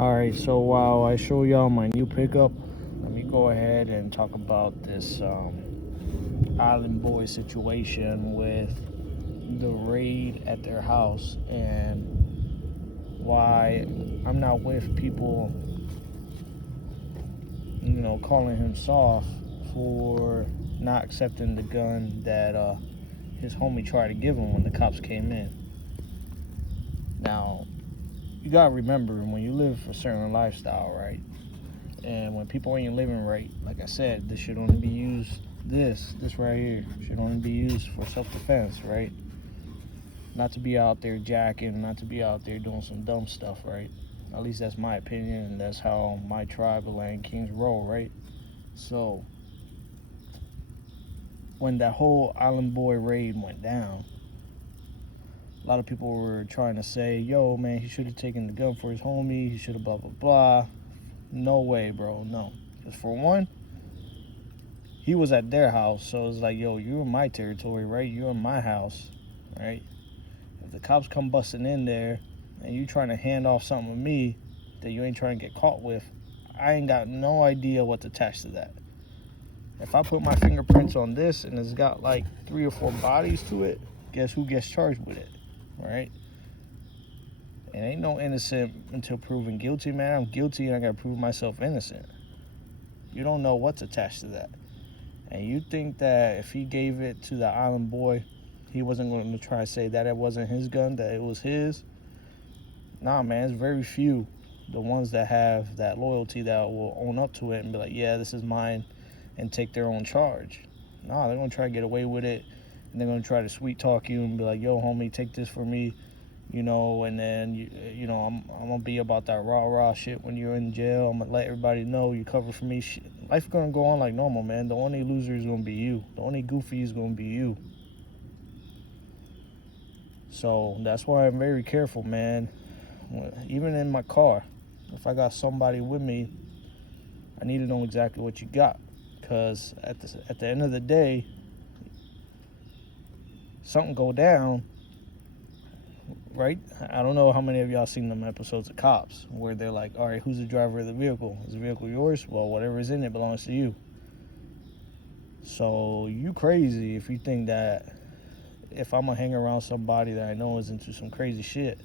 Alright, so while I show y'all my new pickup, let me go ahead and talk about this Island Boy situation with the raid at their house and why I'm not with people, calling him soft for not accepting the gun that his homie tried to give him when the cops came in. Now, you gotta remember, when you live a certain lifestyle, right? And when people ain't living right, like I said, this should only be used, this right here, should only be used for self-defense, right? Not to be out there jacking, not to be out there doing some dumb stuff, right? At least that's my opinion, and that's how my tribe of Land Kings roll, right? So, when that whole Island Boy raid went down, a lot of people were trying to say, yo, man, he should have taken the gun for his homie, he should have blah, blah, blah. No way, bro, no. Because for one, he was at their house, so it's like, yo, you're in my territory, right? You're in my house, right? If the cops come busting in there and you trying to hand off something to me that you ain't trying to get caught with, I ain't got no idea what's attached to that. If I put my fingerprints on this and it's got like 3 or 4 bodies to it, guess who gets charged with it, right? It ain't no innocent until proven guilty, man. I'm guilty and I gotta prove myself innocent. You don't know what's attached to that. And you think that if he gave it to the Island Boy, he wasn't going to try to say that it wasn't his gun, that it was his? Nah, man, it's very few, the ones that have that loyalty, that will own up to it and be like, yeah, this is mine, and take their own charge. Nah, they're going to try to get away with it, and they're going to try to sweet talk you and be like, yo, homie, take this for me, and then, I'm going to be about that rah-rah shit when you're in jail. I'm going to let everybody know you cover for me. Life's going to go on like normal, man. The only loser is going to be you. The only goofy is going to be you. So that's why I'm very careful, man. Even in my car, if I got somebody with me, I need to know exactly what you got. Because at the end of the day, something go down, right? I don't know how many of y'all seen them episodes of Cops where they're like, all right, who's the driver of the vehicle? Is the vehicle yours? Well, whatever's in it belongs to you. So you crazy if you think that if I'm gonna hang around somebody that I know is into some crazy shit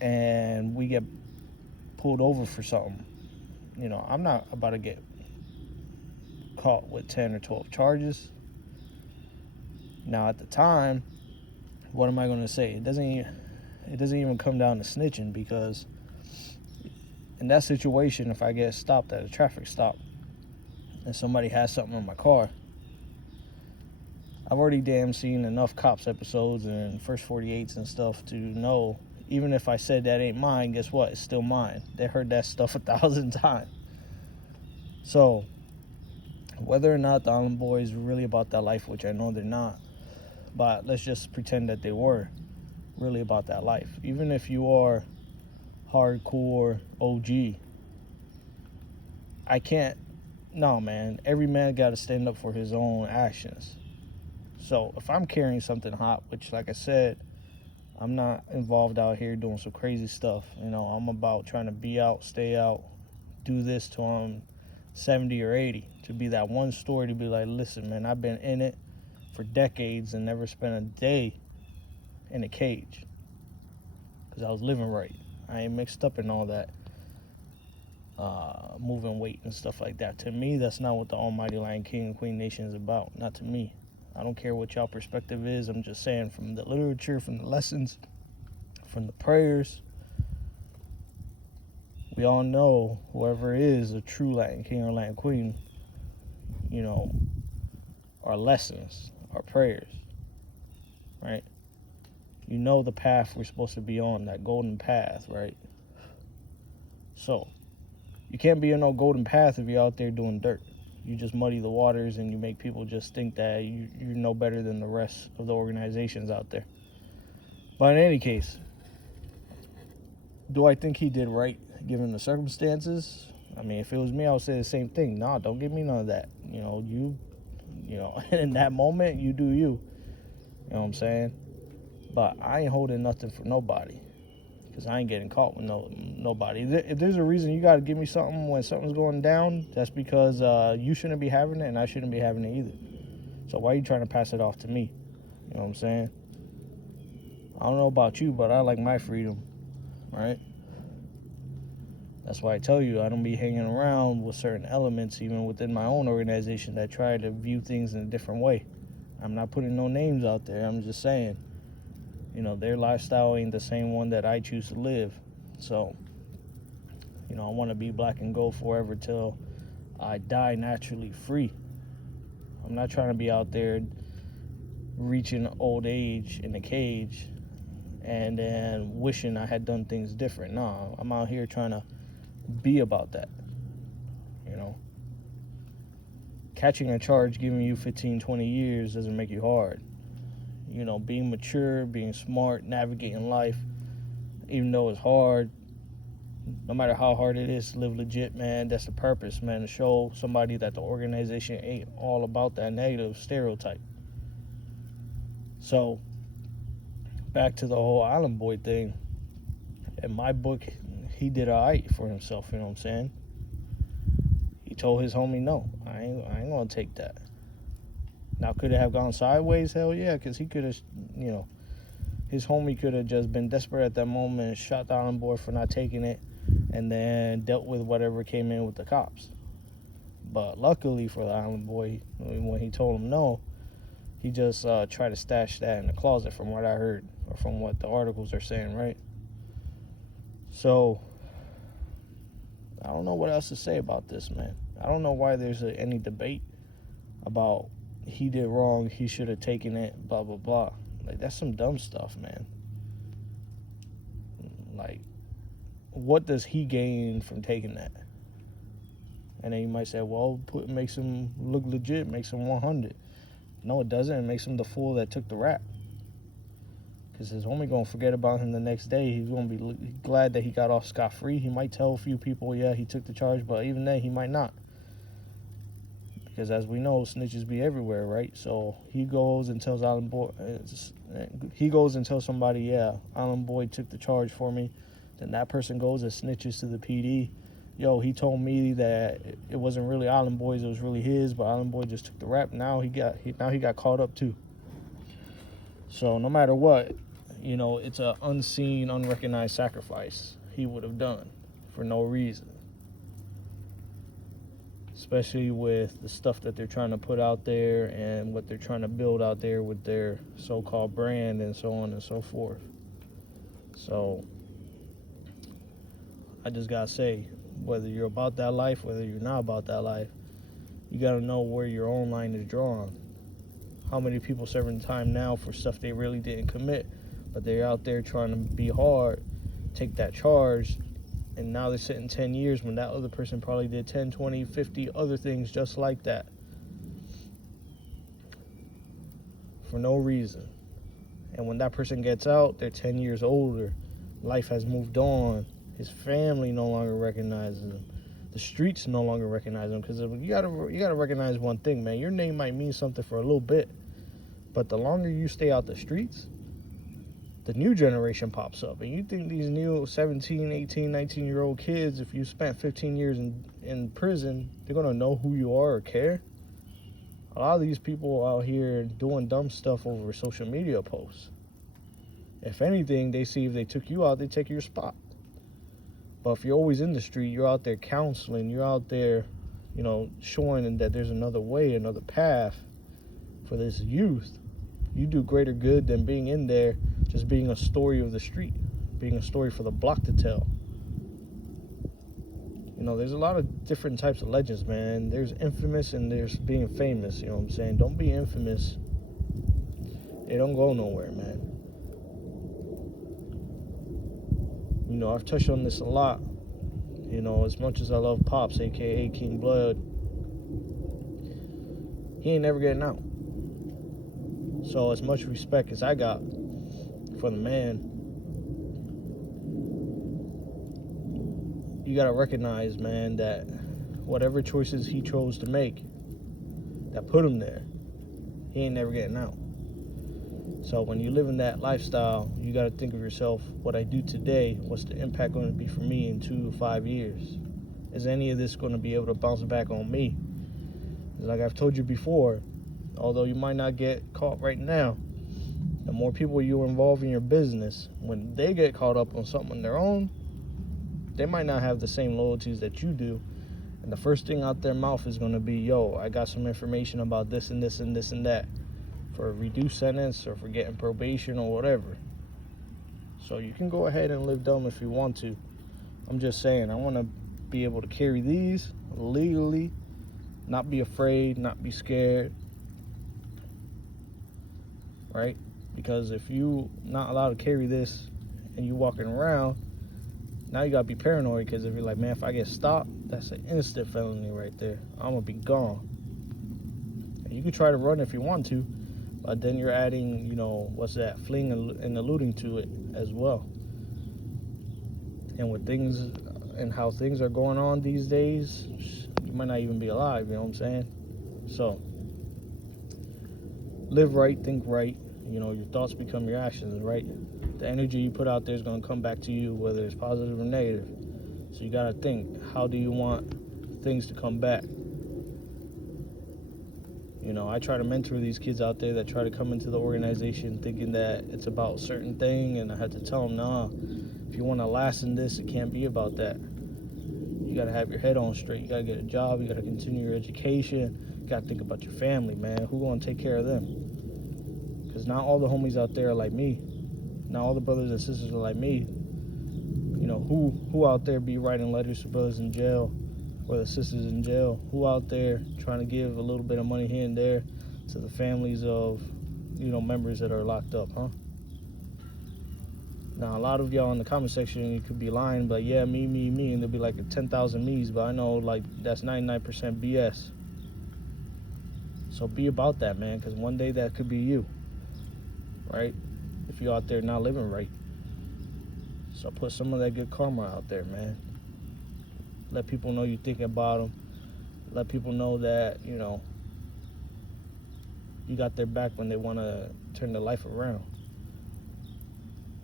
and we get pulled over for something, I'm not about to get caught with 10 or 12 charges. Now at the time, what am I going to say? It doesn't even come down to snitching, because in that situation, if I get stopped at a traffic stop and somebody has something in my car, I've already damn seen enough Cops episodes and First 48s and stuff to know, even if I said that ain't mine, guess what? It's still mine. They heard that stuff 1,000 times. So, whether or not the Island Boys were really about that life, which I know they're not, but let's just pretend that they were really about that life. Even if you are hardcore OG, no, man. Every man got to stand up for his own actions. So if I'm carrying something hot, which, like I said, I'm not involved out here doing some crazy stuff. I'm about trying to be out, stay out, do this till I'm 70 or 80. To be that one story to be like, listen, man, I've been in it for decades and never spent a day in a cage. Because I was living right. I ain't mixed up in all that moving weight and stuff like that. To me, that's not what the almighty Lion King and Queen Nation is about. Not to me. I don't care what y'all perspective is. I'm just saying, from the literature, from the lessons, from the prayers, we all know whoever is a true Lion King or Lion Queen, our lessons, our prayers, right? You know the path we're supposed to be on, that golden path, right? So, you can't be on no golden path if you're out there doing dirt. You just muddy the waters and you make people just think that you know better than the rest of the organizations out there. But in any case, do I think he did right given the circumstances? I mean, if it was me, I would say the same thing. Nah, don't give me none of that. In that moment, you do you. You know what I'm saying? But I ain't holding nothing for nobody. because I ain't getting caught with nobody. If there's a reason you got to give me something when something's going down, that's because you shouldn't be having it and I shouldn't be having it either. So why are you trying to pass it off to me? You know what I'm saying? I don't know about you, but I like my freedom, right? That's why I tell you I don't be hanging around with certain elements, even within my own organization, that try to view things in a different way. I'm not putting no names out there. I'm just saying, their lifestyle ain't the same one that I choose to live. So, I want to be black and gold forever till I die naturally free. I'm not trying to be out there reaching old age in a cage and then wishing I had done things different. No, I'm out here trying to be about that. Catching a charge giving you 15, 20 years doesn't make you hard. Being mature, being smart, navigating life, even though it's hard, no matter how hard it is to live legit, man, that's the purpose, man, to show somebody that the organization ain't all about that negative stereotype. So, back to the whole Island Boy thing. In my book, he did all right for himself, you know what I'm saying? He told his homie, no, I ain't gonna take that. Now, could it have gone sideways? Hell yeah, because he could have, his homie could have just been desperate at that moment and shot the Island Boy for not taking it and then dealt with whatever came in with the cops. But luckily for the Island Boy, when he told him no, he just tried to stash that in the closet, from what I heard, or from what the articles are saying, right? So, I don't know what else to say about this, man. I don't know why there's any debate about he did wrong, he should have taken it, blah, blah, blah. Like, that's some dumb stuff, man. Like, what does he gain from taking that? And then you might say, well, makes him look legit, makes him 100. No, it doesn't. It makes him the fool that took the rap. Because his homie going to forget about him the next day. He's going to be glad that he got off scot-free. He might tell a few people, yeah, he took the charge, but even then, he might not. Because as we know, snitches be everywhere, right? So he goes and tells Island Boy, somebody, yeah, Island Boy took the charge for me. Then that person goes and snitches to the PD. Yo, he told me that it wasn't really Island Boy's, it was really his, but Island Boy just took the rap. Now he got caught up too. So no matter what, it's an unseen, unrecognized sacrifice he would have done for no reason. Especially with the stuff that they're trying to put out there and what they're trying to build out there with their so-called brand and so on and so forth. So I just gotta say, whether you're about that life, whether you're not about that life, you gotta know where your own line is drawn. How many people serving time now for stuff they really didn't commit, but they're out there trying to be hard, take that charge, and now they're sitting 10 years when that other person probably did 10, 20, 50 other things just like that. For no reason. And when that person gets out, they're 10 years older. Life has moved on. His family no longer recognizes him. The streets no longer recognize him. Because you gotta recognize one thing, man. Your name might mean something for a little bit, but the longer you stay out the streets, the new generation pops up. And you think these new 17, 18, 19-year-old kids, if you spent 15 years in prison, they're going to know who you are or care? A lot of these people out here doing dumb stuff over social media posts. If anything, they see if they took you out, they take your spot. But if you're always in the street, you're out there counseling, you're out there, showing that there's another way, another path for this youth, you do greater good than being in there just being a story of the street, being a story for the block to tell. There's a lot of different types of legends, man. There's infamous and there's being famous, you know what I'm saying? Don't be infamous. It don't go nowhere, man. I've touched on this a lot. As much as I love Pops, a.k.a. King Blood, he ain't never getting out. So as much respect as I got for the man, you gotta recognize, man, that whatever choices he chose to make that put him there, he ain't never getting out. So when you live in that lifestyle, you got to think of yourself, what I do today, what's the impact going to be for me in 2 to 5 years? Is any of this going to be able to bounce back on me? Like I've told you before, although you might not get caught right now, the more people you involve in your business, when they get caught up on something on their own, they might not have the same loyalties that you do. And the first thing out their mouth is going to be, yo, I got some information about this and this and this and that, for a reduced sentence or for getting probation or whatever. So you can go ahead and live dumb if you want to. I'm just saying, I want to be able to carry these legally, not be afraid, not be scared, right? Because if you not allowed to carry this and you walking around, now you gotta be paranoid, because if you're like, man, if I get stopped, that's an instant felony right there. I'm gonna be gone. And you can try to run if you want to, but then you're adding, fleeing and alluding to it as well. And with things and how things are going on these days, you might not even be alive, you know what I'm saying? So, live right, think right. Your thoughts become your actions, right? The energy you put out there is going to come back to you, whether it's positive or negative. So you got to think, how do you want things to come back? I try to mentor these kids out there that try to come into the organization thinking that it's about a certain thing, and I had to tell them, nah, if you want to last in this, it can't be about that. You got to have your head on straight. You got to get a job. You got to continue your education. You got to think about your family, man. Who's going to take care of them? Because not all the homies out there are like me. Not all the brothers and sisters are like me. Who out there be writing letters to brothers in jail or the sisters in jail? Who out there trying to give a little bit of money here and there to the families of, members that are locked up, huh? Now, a lot of y'all in the comment section, you could be lying, but yeah, me, and there'll be like 10,000 me's, but I know, like, that's 99% BS. So be about that, man, because one day that could be you, right? If you're out there not living right. So put some of that good karma out there, man. Let people know you're thinking about them. Let people know that, you got their back when they want to turn their life around.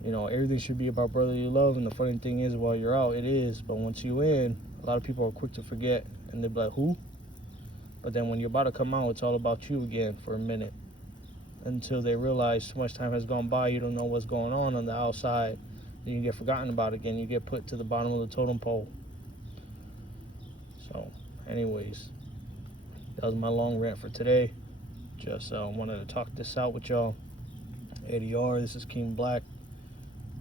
Everything should be about brotherly love, and the funny thing is, while you're out, it is. But once you in, a lot of people are quick to forget, and they're like, who? But then when you're about to come out, it's all about you again for a minute, until they realize too much time has gone by, you don't know what's going on the outside, then you get forgotten about again, you get put to the bottom of the totem pole. So, anyways, that was my long rant for today. Just wanted to talk this out with y'all. ADR, this is King Black.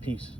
Peace.